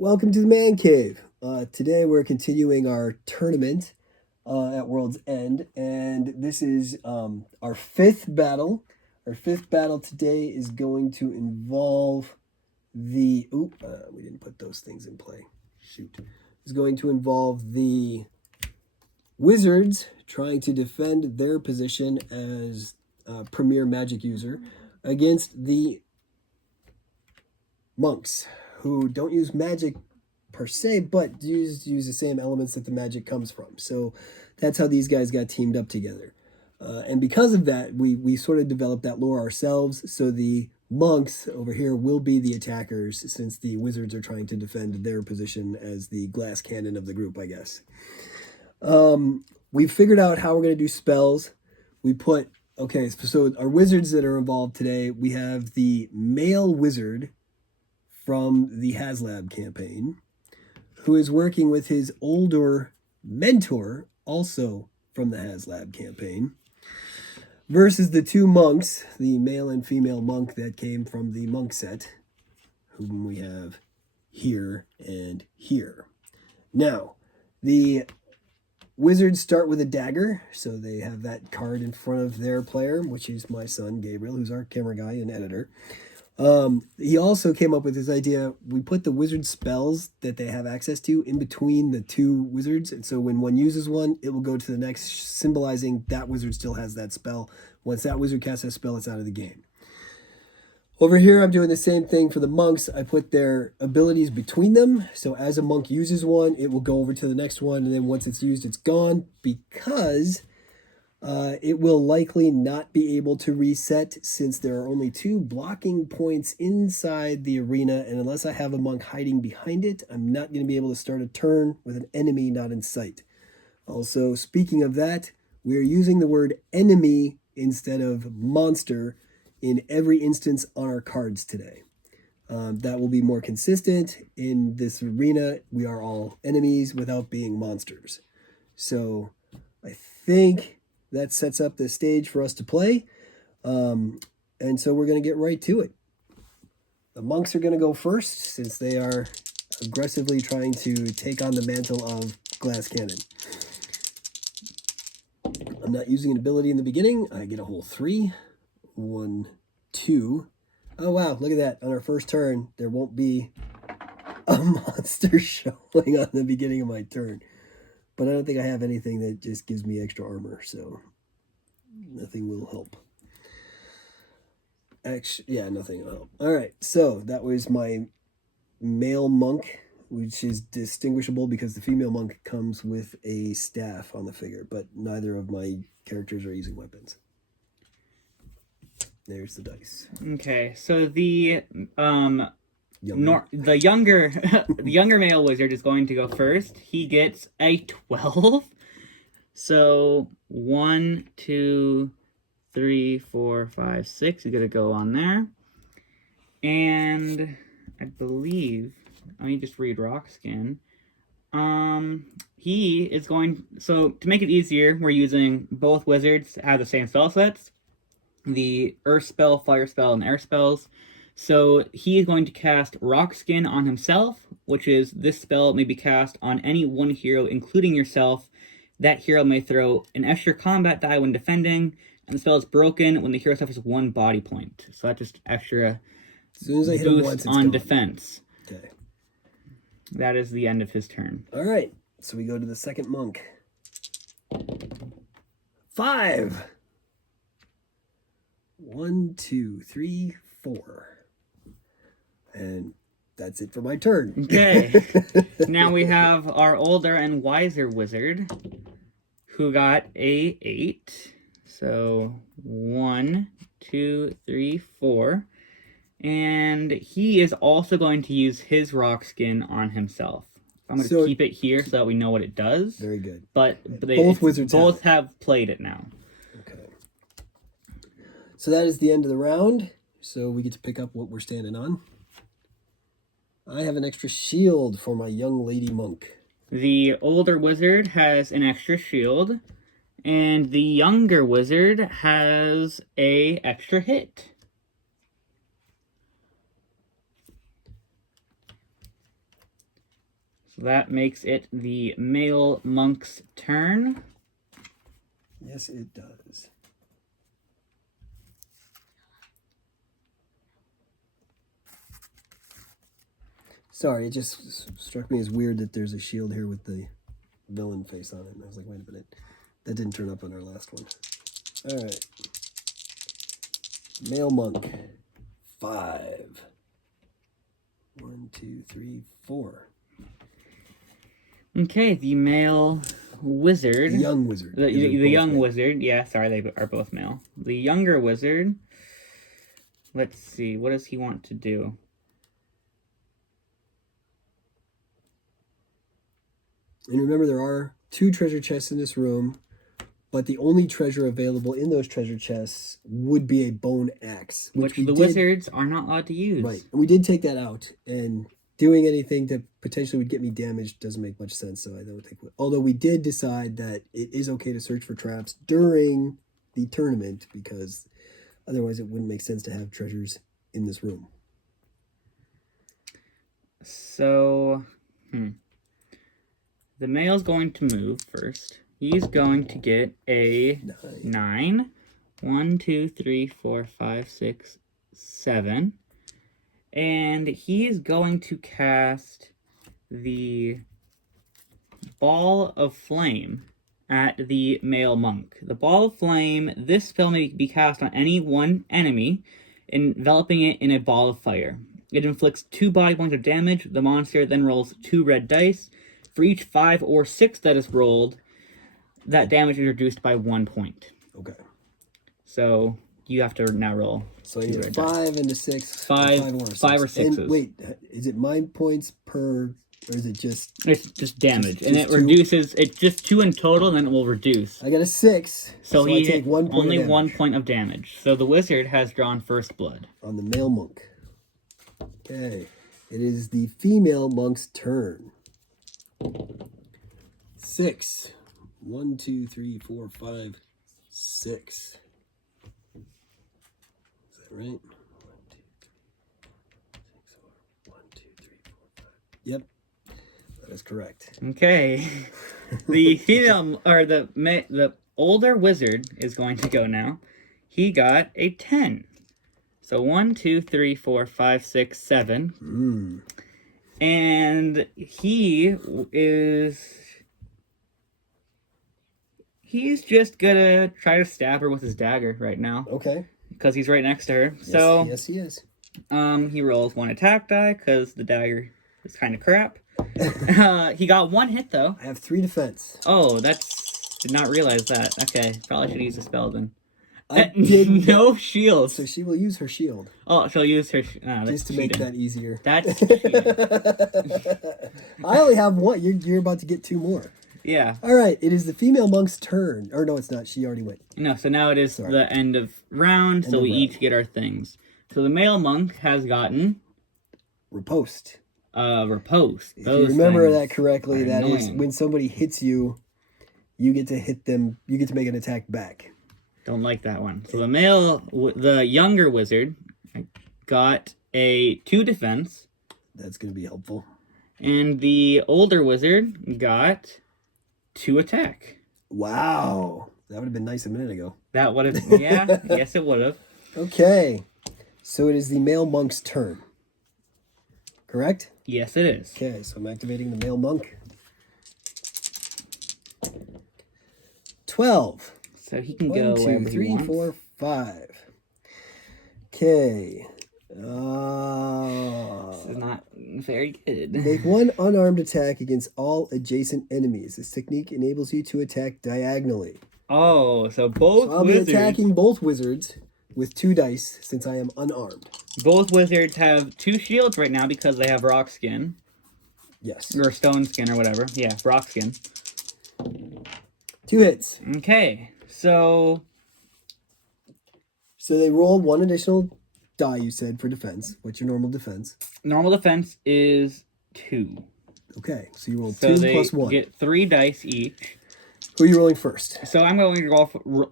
Welcome to the Man Cave. Today we're continuing our tournament at World's End, and this is our fifth battle. Our fifth battle today is going to involve the... we didn't put those things in play. Shoot. It's going to involve the Wizards trying to defend their position as premier magic user against the Monks, who don't use magic per se, but use the same elements that the magic comes from. So that's how these guys got teamed up together. And because of that, we sort of developed that lore ourselves. So the Monks over here will be the attackers, since the Wizards are trying to defend their position as the glass cannon of the group, I guess. We figured out how we're going to do spells. So our Wizards that are involved today, we have the male wizard from the HasLab campaign, who is working with his older mentor, also from the HasLab campaign, versus the two monks, the male and female monk that came from the monk set, whom we have here and here. Now, the Wizards start with a dagger, so they have that card in front of their player, which is my son, Gabriel, who's our camera guy and editor. He also came up with this idea. We put the wizard spells that they have access to in between the two wizards. And so when one uses one, it will go to the next, symbolizing that wizard still has that spell. Once that wizard casts that spell, it's out of the game. Over here, I'm doing the same thing for the monks. I put their abilities between them. So as a monk uses one, it will go over to the next one. And then once it's used, it's gone, because it will likely not be able to reset, since there are only two blocking points inside the arena, and unless I have a monk hiding behind it, I'm not going to be able to start a turn with an enemy not in sight. Also, speaking of that, we are using the word enemy instead of monster in every instance on our cards today. That will be more consistent. In this arena, we are all enemies without being monsters. So I think that sets up the stage for us to play. And so we're going to get right to it. The monks are going to go first, since they are aggressively trying to take on the mantle of glass cannon. I'm not using an ability in the beginning. I get a whole 3. 1, 2. Oh, wow. Look at that. On our first turn, there won't be a monster showing on the beginning of my turn. But I don't think I have anything that just gives me extra armor, so nothing will help. Nothing will help. All right, so that was my male monk, which is distinguishable because the female monk comes with a staff on the figure, but neither of my characters are using weapons. There's the dice. Okay, so the younger the younger male wizard is going to go first. He gets a 12. So 1, 2, 3, 4, 5, 6 is gonna go on there. And I believe, let me just read Rockskin. He is going, so to make it easier, we're using both wizards to have the same spell sets. The earth spell, fire spell, and air spells. So he is going to cast Rockskin on himself, which is this spell may be cast on any one hero, including yourself. That hero may throw an extra combat die when defending, and the spell is broken when the hero suffers 1 body point. So that's just extra as soon as I hit boost him once, it's on gone. Defense. Okay. That is the end of his turn. All right, so we go to the second monk. 5. 1, 2, 3, 4. And that's it for my turn. Okay. Now we have our older and wiser wizard, who got a 8. So 1, 2, 3, 4. And he is also going to use his rock skin on himself. I'm going to keep it here so that we know what it does. Very good. But both wizards have played it now. Okay. So that is the end of the round. So we get to pick up what we're standing on. I have an extra shield for my young lady monk. The older wizard has an extra shield, and the younger wizard has a extra hit. So that makes it the male monk's turn. Yes, it does. Sorry, it just struck me as weird that there's a shield here with the villain face on it. And I was like, wait a minute. That didn't turn up on our last one. All right. Male monk. 5. 1, 2, 3, 4. Okay, the male wizard. The young wizard. The young wizard. Yeah, sorry, they are both male. The younger wizard. Let's see. What does he want to do? And remember, there are 2 treasure chests in this room, but the only treasure available in those treasure chests would be a bone axe, Which the wizards are not allowed to use. Right. And we did take that out, and doing anything that potentially would get me damaged doesn't make much sense, so I don't think... Although we did decide that it is okay to search for traps during the tournament, because otherwise it wouldn't make sense to have treasures in this room. So, the male's going to move first. He's going to get a 9. 1, 2, 3, 4, 5, 6, 7. And he's going to cast the Ball of Flame at the male monk. The Ball of Flame, this spell may be cast on any one enemy, enveloping it in a ball of fire. It inflicts 2 body points of damage. The monster then rolls 2 red dice. For each 5 or 6 that is rolled, that damage is reduced by 1 point. Okay. So you have to now roll. So you get 5 into 6. 5 or 6. And wait, is it mind points per, or is it just... It's just damage. And it two? reduces, it's just 2 in total, and then it will reduce. I got a 6. So he I take 1 point only of damage 1 point of damage. So the wizard has drawn first blood. on the male monk. Okay. It is the female monk's turn. 6. 1, 2, 3, 4, 5, 6. Is that right? 1, 2, 3, 6, 1, 2, 3, 4, 5. Yep, that is correct. Okay. The female, or the older wizard is going to go now. He got a 10. So 1, 2, 3, 4, 5, 6, 7. And he's just gonna try to stab her with his dagger right now. Okay. Because he's right next to her. Yes, So yes, he is. he rolls 1 attack die because the dagger is kind of crap. He got 1 hit though. I have 3 defense. Oh, did not realize that. Okay, probably should use a spell then. I did no shield. So she will use her shield. Oh, she'll use her. Just to make that easier. That's cheating. I only have 1. You're about to get 2 more. Yeah. All right. It is the female monk's turn. Or no, it's not. She already went. No, so now it is the end of round, so we each get our things. So the male monk has gotten... Riposte. Riposte. If you remember that correctly, that is when somebody hits you, you get to hit them. You get to make an attack back. Don't like that one. So the younger wizard got a 2 defense. That's going to be helpful. And the older wizard got 2 attack. Wow. That would have been nice a minute ago. That would have, yeah, yes it would have. Okay. So it is the male monk's turn. Correct? Yes, it is. Okay, so I'm activating the male monk. 12. So he can 1, go 2, wherever 3, he wants. 4, 5. Okay. This is not very good. Make 1 unarmed attack against all adjacent enemies. This technique enables you to attack diagonally. Oh, so both I'll wizards... be attacking both wizards with 2 dice since I am unarmed. Both wizards have 2 shields right now because they have rock skin. Yes. Or stone skin or whatever. Yeah, rock skin. 2 hits. Okay, so they roll 1 additional die, you said, for defense. What's your normal defense? normal defense is 2. Okay, so you roll So 2 they plus 1. get 3 dice each. Who are you rolling first? So I'm going to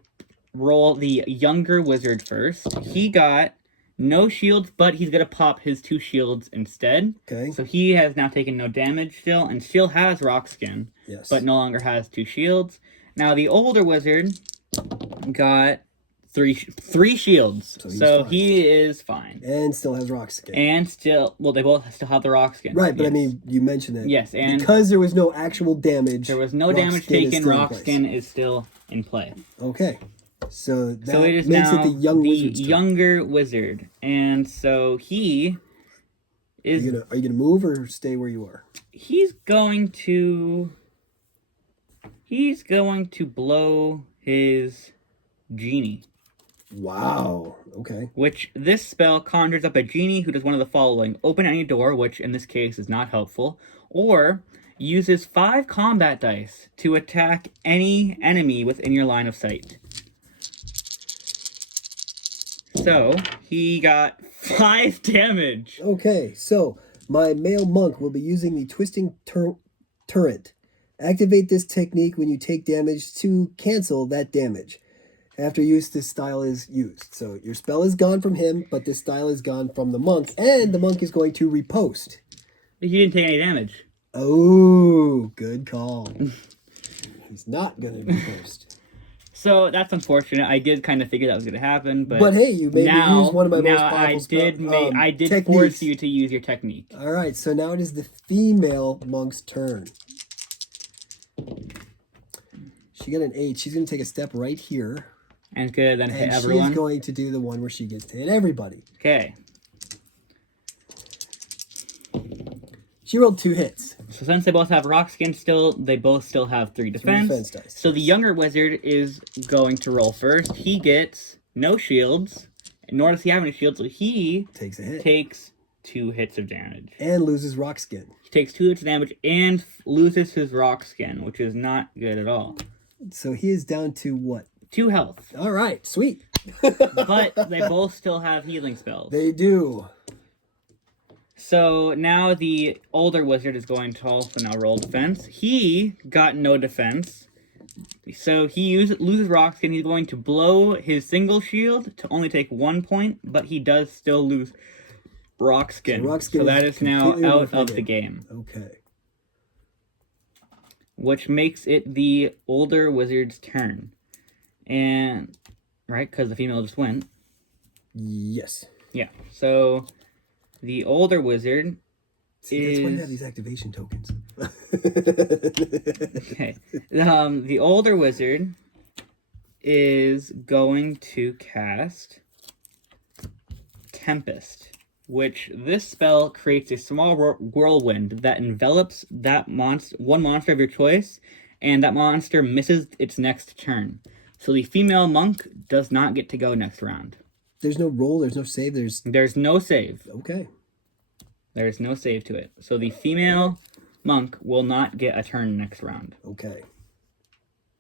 roll the younger wizard first. He got no shields, but he's gonna pop his 2 shields instead. Okay. So he has now taken no damage still, and still has rock skin, Yes. but no longer has 2 shields. Now the older wizard got three shields, so he is fine. And still has rock skin. And still, well, they both still have the rock skin. Right, but I mean, you mentioned it. Yes, and because there was no actual damage. There was no damage taken. Rock skin is still in play. Okay. So that so it is makes now it the younger wizard, and so he is. Are you gonna move or stay where you are? He's going to blow his genie. Wow. Okay. Which this spell conjures up a genie who does one of the following: open any door, which in this case is not helpful, or uses 5 combat dice to attack any enemy within your line of sight. So, he got 5 damage. Okay, so my male monk will be using the twisting turret. Activate this technique when you take damage to cancel that damage. After use, this style is used. So your spell is gone from him, but this style is gone from the monk, and the monk is going to riposte. He didn't take any damage. Oh, good call. He's not going to riposte. So that's unfortunate. I did kind of figure that was going to happen, but hey, you made me use one of my most powerful I did force you to use your technique. All right, so now it is the female monk's turn. She got an 8. She's going to take a step right here. And good, then hit everyone. She's going to do the one where she gets to hit everybody. Okay. She rolled 2 hits. So since they both have rock skin still, they both still have 3 defense. 3 defense dice. So the younger wizard is going to roll first. He gets no shields, nor does he have any shields, so he takes a hit. Takes 2 hits of damage. And loses rock skin. He takes 2 hits of damage and loses his rock skin, which is not good at all. So he is down to what? 2 health. All right, sweet. But they both still have healing spells. They do. So now the older wizard is going to also now roll defense. He got no defense. So he loses rock skin. He's going to blow his single shield to only take 1 point, but he does still lose rock skin. So that is now out of the game. Okay. Which makes it the older wizard's turn. And, right, because the female just went. Yes. Yeah, so the older wizard that's why you have these activation tokens. Okay. The older wizard is going to cast Tempest, which this spell creates a small whirlwind that envelops that one monster of your choice, and that monster misses its next turn. So the female monk does not get to go next round. There's no roll, there's no save, There's no save. Okay. There's no save to it. So the female monk will not get a turn next round. Okay.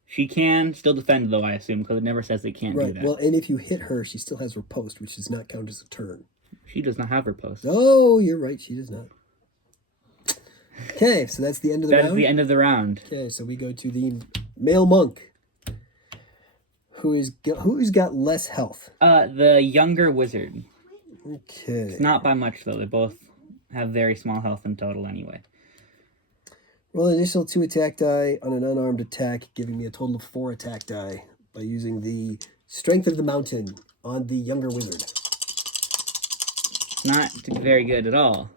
She can still defend, though, I assume, because it never says they can't do that. Well, and if you hit her, she still has riposte, which does not count as a turn. She does not have riposte. Oh, you're right, she does not. Okay, so that's the end of the round? That is the end of the round. Okay, so we go to the male monk. Who's got less health? The younger wizard. Okay. It's not by much, though. They both have very small health in total anyway. Roll an additional 2 attack die on an unarmed attack, giving me a total of 4 attack die by using the Strength of the Mountain on the younger wizard. Not very good at all.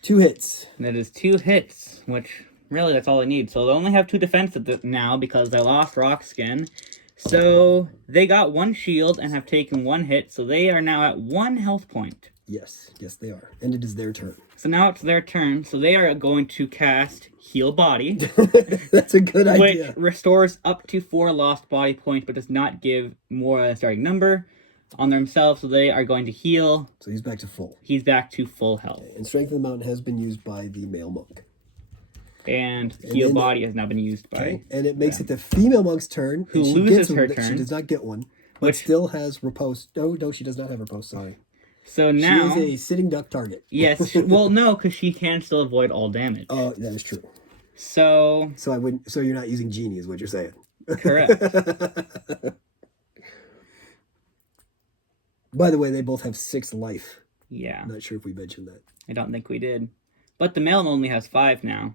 2 hits. That is 2 hits, which really that's all I need. So they only have 2 defense now because they lost rock skin. So they got 1 shield and have taken 1 hit, so they are now at 1 health point. Yes, they are. And it is their turn. So now it's their turn, so they are going to cast Heal Body. That's a good idea. Which restores up to 4 lost body points, but does not give more than a starting number on themselves, so they are going to heal. So he's back to full. He's back to full health. Okay. And Strength of the Mountain has been used by the male monk. And Heal Body has now been used by... Okay. And it makes it the female monk's turn. Who loses her turn. She does not get one, but still has riposte. No, she does not have riposte, sorry. So now... She is a sitting duck target. Yes. Well, no, because she can still avoid all damage. Oh, that is true. So I wouldn't. So you're not using genie, is what you're saying. Correct. By the way, they both have 6 life. Yeah, I'm not sure if we mentioned that. I don't think we did. But the male only has 5 now.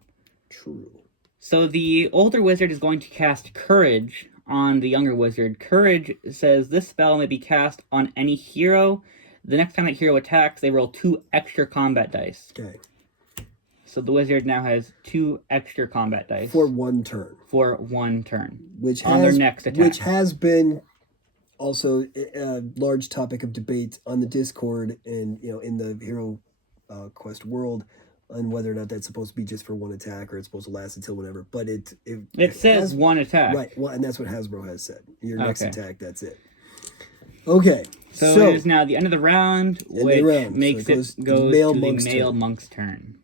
True. So the older wizard is going to cast Courage on the younger wizard. Courage says this spell may be cast on any hero. The next time that hero attacks, they roll 2 extra combat dice. Okay. So the wizard now has 2 extra combat dice. For 1 turn. For 1 turn. Which on their next attack. Which has been also a large topic of debate on the Discord and, in the Hero Quest world, on whether or not that's supposed to be just for 1 attack or it's supposed to last until whenever. But it says 1 attack. Right. Well, and that's what Hasbro has said. Your next attack, that's it. Okay. So it is now the end of the round, which makes it go to the male monk's turn.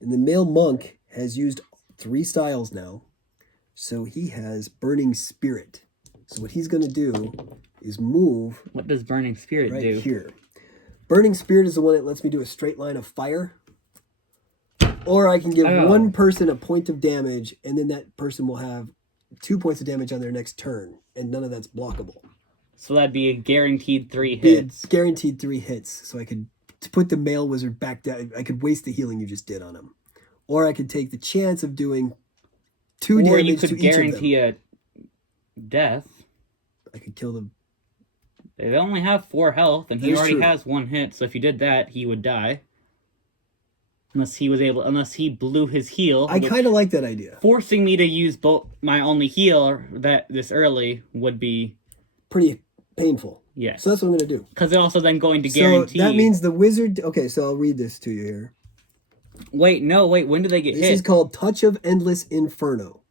And the male monk has used 3 styles now. So he has Burning Spirit. So what he's going to do is move. What does Burning Spirit do? Right here. Burning Spirit is the one that lets me do a straight line of fire. Or I can give one person a point of damage, and then that person will have 2 points of damage on their next turn. And none of that's blockable. So that'd be a guaranteed 3 hits. Guaranteed 3 hits. So I could put the male wizard back down. I could waste the healing you just did on him. Or I could take the chance of doing 2 damage to each of them. Or you could guarantee a death. I could kill them. They only have 4 health, and he already has 1 hit. So if you did that, he would die. Unless he blew his heal. I kind of like that idea. Forcing me to use both my only heal this early would be pretty painful. Yes. So that's what I'm going to do. Because they're also then going to guarantee. So that means the wizard. Okay, so I'll read this to you here. Wait. When do they get hit? This is called Touch of Endless Inferno.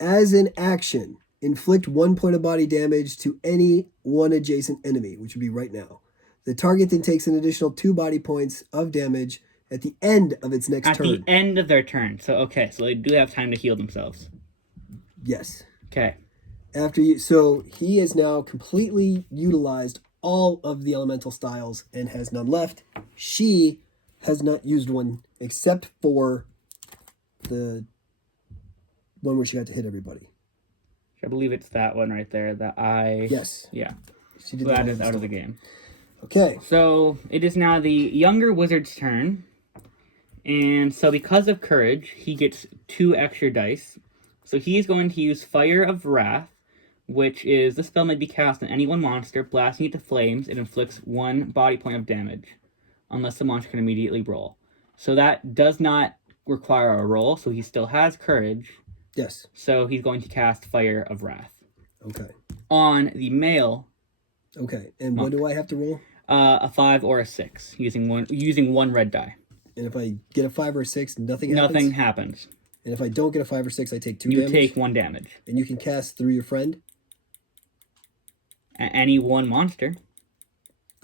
As an action, inflict 1 point of body damage to any one adjacent enemy, which would be right now. The target then takes an additional 2 body points of damage at the end of its next turn. At the end of their turn. So they do have time to heal themselves. Yes. Okay. So he has now completely utilized all of the elemental styles and has none left. She has not used one except for the one where she got to hit everybody. I believe it's that one right there. Yes. Yeah. She did that is out of the game. Okay. So it is now the younger wizard's turn. And so because of Courage, he gets 2 extra dice. So he is going to use Fire of Wrath, which is, this spell may be cast on any one monster, blasting it to flames. It inflicts 1 body point of damage, unless the monster can immediately roll. So that does not require a roll, so he still has Courage. Yes. So he's going to cast Fire of Wrath. Okay. On the male. Okay, and what do I have to roll? A 5 or a 6, using one red die. And if I get a 5 or a 6, nothing happens? Nothing happens. And if I don't get a 5 or 6, I take 2 damage? You take 1 damage. And you can cast through your friend? Any one monster.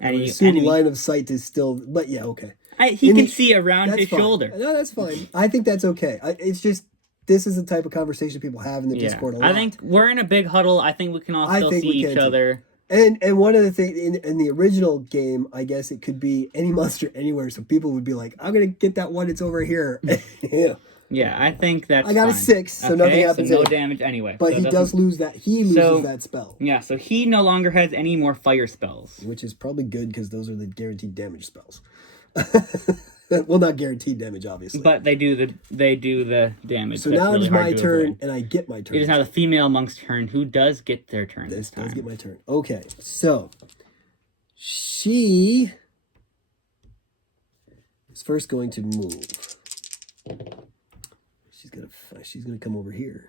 I would assume line of sight is still... But yeah, okay. He can see around his shoulder. No, that's fine. I think that's okay. It's just... This is the type of conversation people have in the Discord a lot. I think we're in a big huddle. I think we can all still see each other. And one of the things in the original game, I guess it could be any monster anywhere, so people would be like, "I'm gonna get that one. It's over here." Yeah. Yeah, I think that's. I got fine. a 6, so nothing happens. So no damage anyway. But he does lose that. He loses that spell. Yeah, so he no longer has any more fire spells, which is probably good because those are the guaranteed damage spells. Well, not guaranteed damage, obviously. But they do the damage. So now it's my turn, and I get my turn. It is now the female monk's turn, who does get their turn this time. Does get my turn. Okay, so she is first going to move. She's gonna come over here.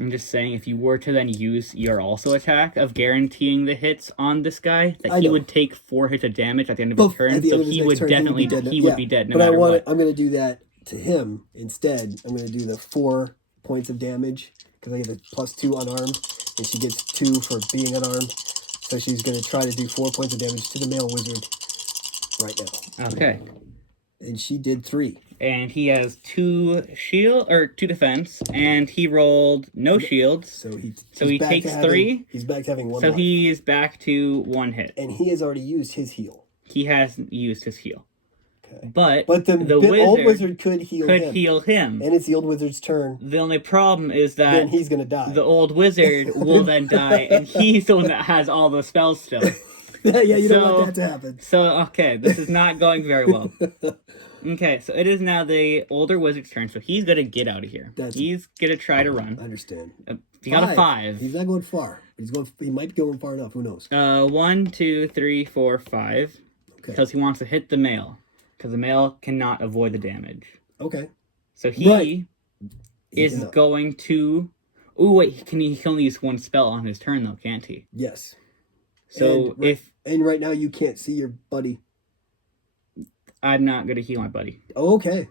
I'm just saying, if you were to then use your also attack of guaranteeing the hits on this guy, that he would take 4 hits of damage at the end of his turn, so he would definitely be dead no matter what. I'm going to do that to him instead. I'm going to do the 4 points of damage, because I get a +2 unarmed, and she gets 2 for being unarmed. So she's going to try to do 4 points of damage to the male wizard right now. Okay. And she did 3. And he has 2 defense, and he rolled no shields. So he takes 3. He's back to having 1 So life. he's back to 1 hit. And he has already used his heal. He hasn't used his heal. Okay. But the old wizard could heal him. And it's the old wizard's turn. The only problem is that then he's going to die. The old wizard will then die, and he's the one that has all the spells still. Yeah, you don't want that to happen. So, okay, this is not going very well. Okay, so it is now the older wizard's turn, so he's gonna get out of here. He's gonna try to run. I understand. He got a 5. He's not going far. He might be going far enough. Who knows? 1, 2, 3, 4, 5. Okay. Because he wants to hit the male. Because the male cannot avoid the damage. Okay. So he is going to... Oh, wait, he can only use one spell on his turn, though, can't he? Yes. So And right now you can't see your buddy. I'm not going to heal my buddy. Oh, okay.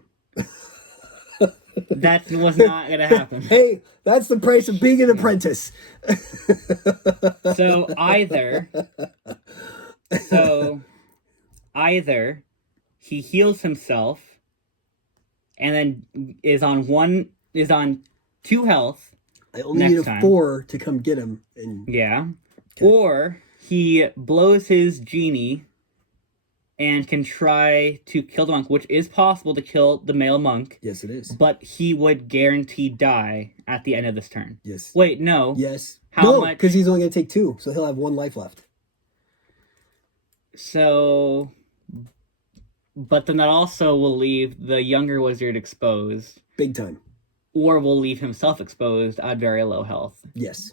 That was not going to happen. Hey, that's the price of being an apprentice. So either he heals himself and then is on 2 health. I only need a 4 to come get him. Yeah. Okay. Or he blows his genie and can try to kill the monk, which is possible to kill the male monk. Yes, it is. But he would guarantee die at the end of this turn. Yes. Wait, no. Yes. How much? Because he's only going to take 2, so he'll have 1 life left. So... But then that also will leave the younger wizard exposed. Big time. Or will leave himself exposed at very low health. Yes.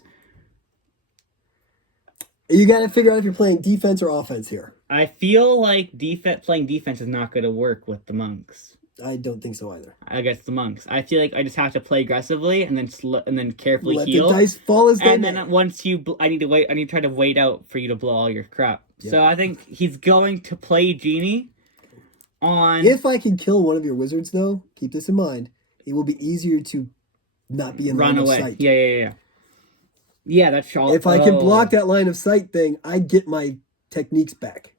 You got to figure out if you're playing defense or offense here. I feel like playing defense is not going to work with the monks. I don't think so either. Against the monks, I feel like I just have to play aggressively and then carefully heal. Let the dice fall as they may. And then once I need to try to wait out for you to blow all your crap. Yep. So I think he's going to play genie on. If I can kill one of your wizards, though, keep this in mind. It will be easier to not be in line of sight. Yeah. Yeah, that's true. If I can block that line of sight thing, I get my techniques back.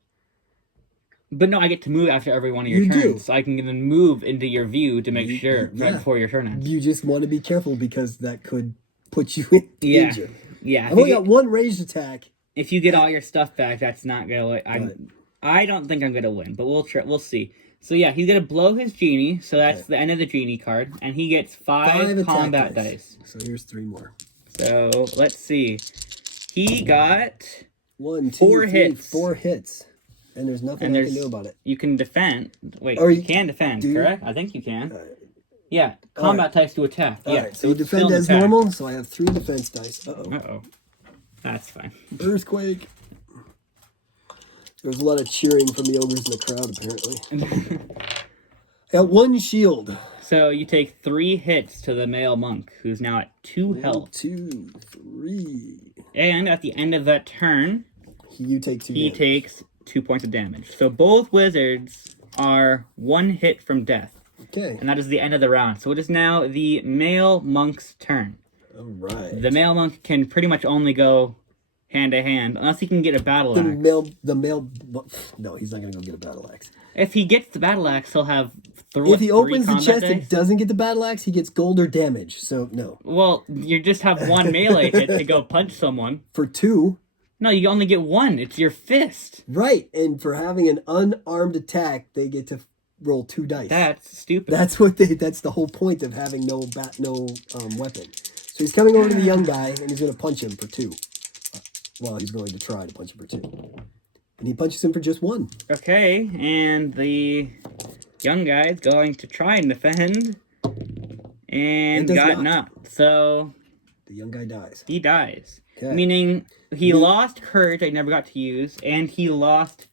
But no, I get to move after every one of your turns. So I can then move into your view to make sure right before your turn ends. You just want to be careful because that could put you in danger. Yeah. I've only got 1 ranged attack. If you get all your stuff back, that's not going to... I don't think I'm going to win, but we'll see. So yeah, he's going to blow his genie. So that's the end of the genie card. And he gets 5 combat dice. So here's 3 more. So let's see. He got 4 hits. 4 hits. And there's nothing I can do about it. You can defend. Wait, you can defend, correct? I think you can. Yeah, combat dice to attack. Yeah, so you defend as normal, so I have 3 defense dice. Uh-oh. That's fine. Earthquake. There was a lot of cheering from the ogres in the crowd, apparently. I got 1 shield. So you take 3 hits to the male monk, who's now at 2 health. 2, 3. And at the end of that turn, you take 2 he takes 2 points of damage. So both wizards are 1 hit from death. Okay. And that is the end of the round. So it is now the male monk's turn. All right. The male monk can pretty much only go hand to hand, unless he can get a battle axe. No, he's not going to go get a battle axe. If he gets the battle axe, he'll have If he opens the chest and doesn't get the battle axe, he gets gold or damage. So, no. Well, you just have 1 melee hit to go punch someone. For 2. No, you only get 1. It's your fist. Right, and for having an unarmed attack, they get to roll 2 dice. That's stupid. That's the whole point of having no weapon. So he's coming over to the young guy, and he's going to punch him for 2. Well, he's going to try to punch him for 2. And he punches him for just 1. Okay, and the young guy is going to try and defend. And got knocked. So the young guy dies. He dies. Okay. Meaning he lost Courage, I never got to use, and he lost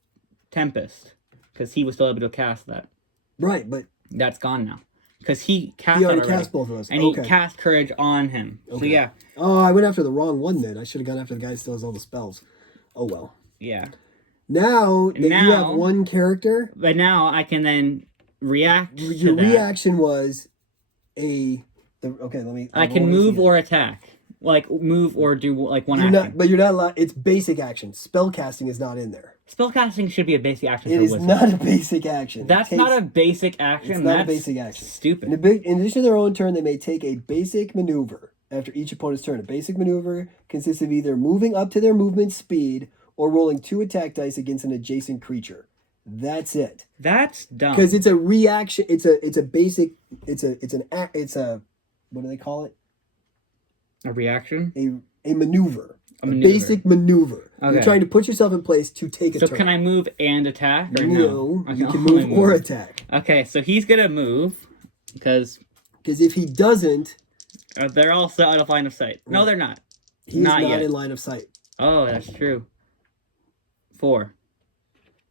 Tempest. Because he was still able to cast that. Right, but that's gone now. Because he cast already cast both of those. And he cast Courage on him. Okay. So yeah. Oh, I went after the wrong one then. I should have gone after the guy who still has all the spells. Oh well. Yeah. Now that you have 1 character. But now I can then react to your reaction was okay, let me. I can move or attack. Like, move or do, like, one action. But you're not allowed. It's basic action. Spellcasting is not in there. Spellcasting should be a basic action for It is not a basic action. That's not a basic action. It's not a basic action. Stupid. In addition to their own turn, they may take a basic maneuver after each opponent's turn. A basic maneuver consists of either moving up to their movement speed or rolling 2 attack dice against an adjacent creature. That's it. That's dumb. Because it's a reaction. It's a basic. It's a what do they call it? A reaction? A maneuver. A maneuver. basic maneuver. Okay. You're trying to put yourself in place to take a So turn. can I move and attack or No, no? you can move or attack. Okay, so he's gonna move because if he doesn't, they're also out of line of sight. No, they're not. He's not yet. in line of sight. Oh, that's true. 4.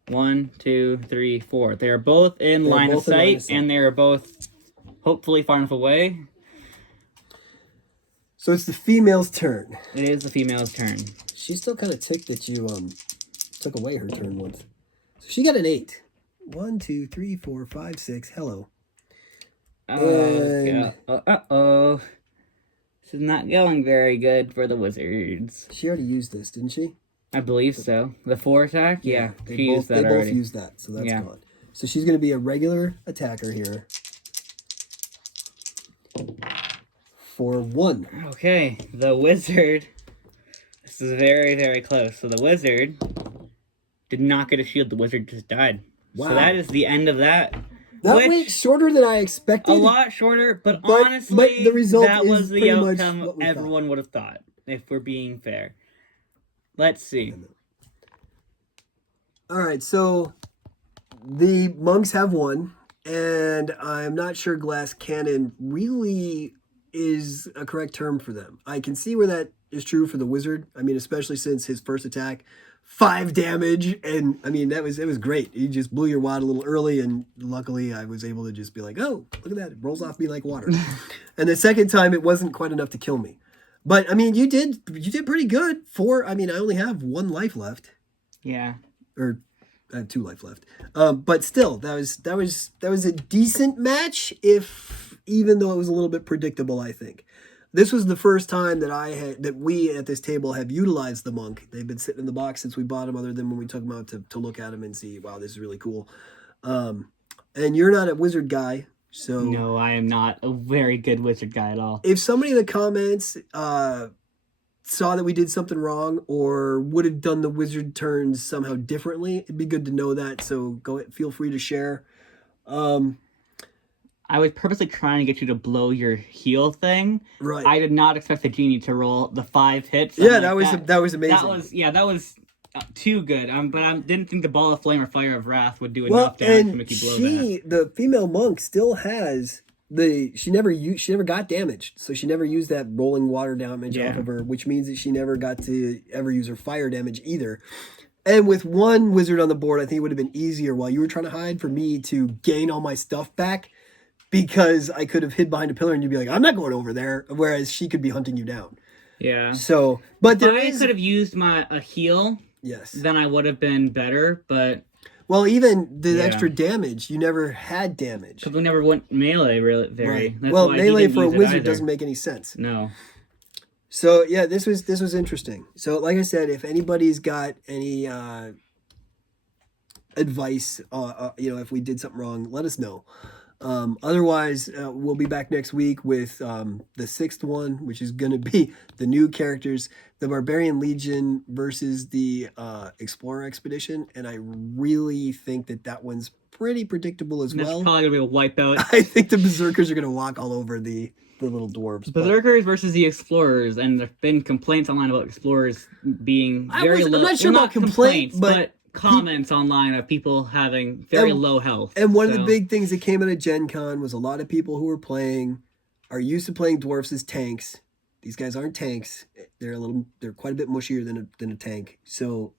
1, 2, 3, 4. They are both in line of sight, and they are both hopefully far enough away. So it's the female's turn. It is the female's turn. She's still kind of ticked that you took away her turn once. So she got an 8. 1, 2, 3, 4, 5, 6. Hello. Uh-oh. This is not going very good for the Wizards. She already used this, didn't she? I believe so. The 4 attack? Yeah, they both used that, so that's gone. So she's going to be a regular attacker here. For 1. Okay, the Wizard. This is very, very close. So the Wizard did not get a shield. The Wizard just died. Wow. So that is the end of that. That went shorter than I expected. A lot shorter, but honestly, the result that is was the outcome everyone everyone would have thought, if we're being fair. Let's see. All right, so the monks have won, and I'm not sure glass cannon really is a correct term for them. I can see where that is true for the wizard. I mean, especially since his first attack, 5 damage, and I mean it was great. He just blew your wad a little early, and luckily I was able to just be like, oh, look at that, it rolls off me like water. And the second time it wasn't quite enough to kill me. But I mean, you did pretty good. 4. I mean, I only have 1 life left. Yeah. Or I have 2 life left. But still, that was a decent match. Even though it was a little bit predictable, I think. This was the first time that we at this table have utilized the monk. They've been sitting in the box since we bought them, other than when we took them out to look at them and see, wow, this is really cool. And you're not a wizard guy, so no, I am not a very good wizard guy at all. If somebody in the comments saw that we did something wrong or would have done the wizard turns somehow differently, it'd be good to know that. So feel free to share. I was purposely trying to get you to blow your heal thing. Right. I did not expect the genie to roll the 5 hits. Yeah, that was amazing. That was too good. But I didn't think the ball of flame or fire of wrath would do enough damage to make you blow that. The female monk still has she never got damaged, so she never used that rolling water damage off of her, which means that she never got to ever use her fire damage either. And with 1 wizard on the board, I think it would have been easier while you were trying to hide for me to gain all my stuff back, because I could have hid behind a pillar and you'd be like, I'm not going over there, whereas she could be hunting you down. Yeah. So, but I could have used a heal. Yes. Then I would have been better, but... Well, even the extra damage, you never had damage. Because we never went melee, really. Right. Well, melee for a wizard doesn't make any sense. No. So, yeah, this was interesting. So, like I said, if anybody's got any advice, if we did something wrong, let us know. Otherwise, we'll be back next week with the 6th one, which is going to be the new characters, the Barbarian Legion versus the Explorer Expedition. And I really think that one's pretty predictable as well. That's probably going to be a wipeout. I think the Berserkers are going to walk all over the little dwarves. Berserkers versus the Explorers, and there have been complaints online about Explorers being very low. I'm not sure about complaints, but comments online of people having very low health. And one of the big things that came out of Gen Con was a lot of people who are used to playing dwarfs as tanks. These guys aren't tanks. They're quite a bit mushier than a tank. So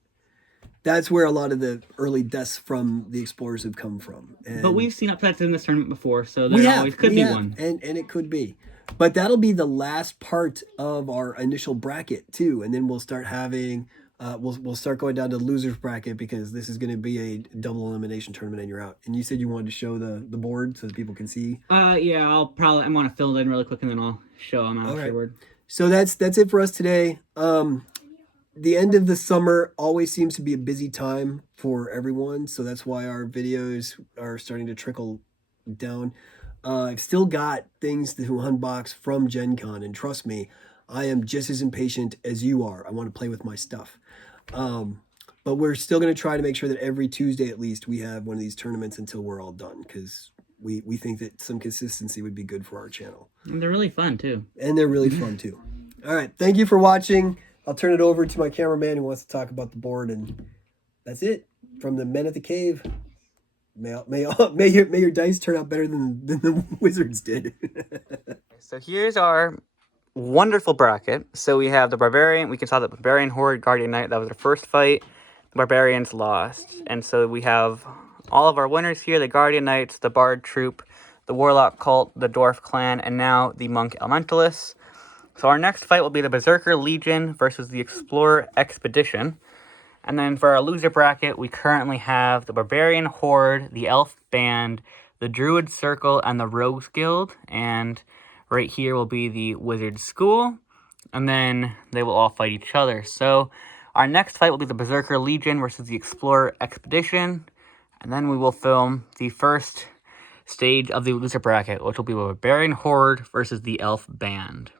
that's where a lot of the early deaths from the Explorers have come from. But we've seen upsets in this tournament before, so there always could be one. And it could be. But that'll be the last part of our initial bracket too, and then we'll start having we'll start going down to the losers bracket, because this is going to be a double elimination tournament and you're out. And you said you wanted to show the board so that people can see. Yeah, I want to fill it in really quick and then I'll show them afterward. Right. So that's it for us today. The end of the summer always seems to be a busy time for everyone, so that's why our videos are starting to trickle down. I've still got things to unbox from Gen Con, and trust me, I am just as impatient as you are. I want to play with my stuff. But we're still going to try to make sure that every Tuesday at least we have one of these tournaments until we're all done, because we think that some consistency would be good for our channel. And they're really fun too. All right. Thank you for watching. I'll turn it over to my cameraman who wants to talk about the board, and that's it from the Men at the Cave. May your dice turn out better than the wizards did. So here's our wonderful bracket. So we have the Barbarian. We can saw the Barbarian Horde Guardian Knight. That was their first fight. The Barbarians lost. And so we have all of our winners here. The Guardian Knights, the Bard Troop, the Warlock Cult, the Dwarf Clan, and now the Monk Elementalists. So our next fight will be the Berserker Legion versus the Explorer Expedition. And then for our loser bracket, we currently have the Barbarian Horde, the Elf Band, the Druid Circle, and the Rogues Guild. And right here will be the Wizard School. And then they will all fight each other. So our next fight will be the Berserker Legion versus the Explorer Expedition. And then we will film the first stage of the loser bracket, which will be the Barbarian Horde versus the Elf Band.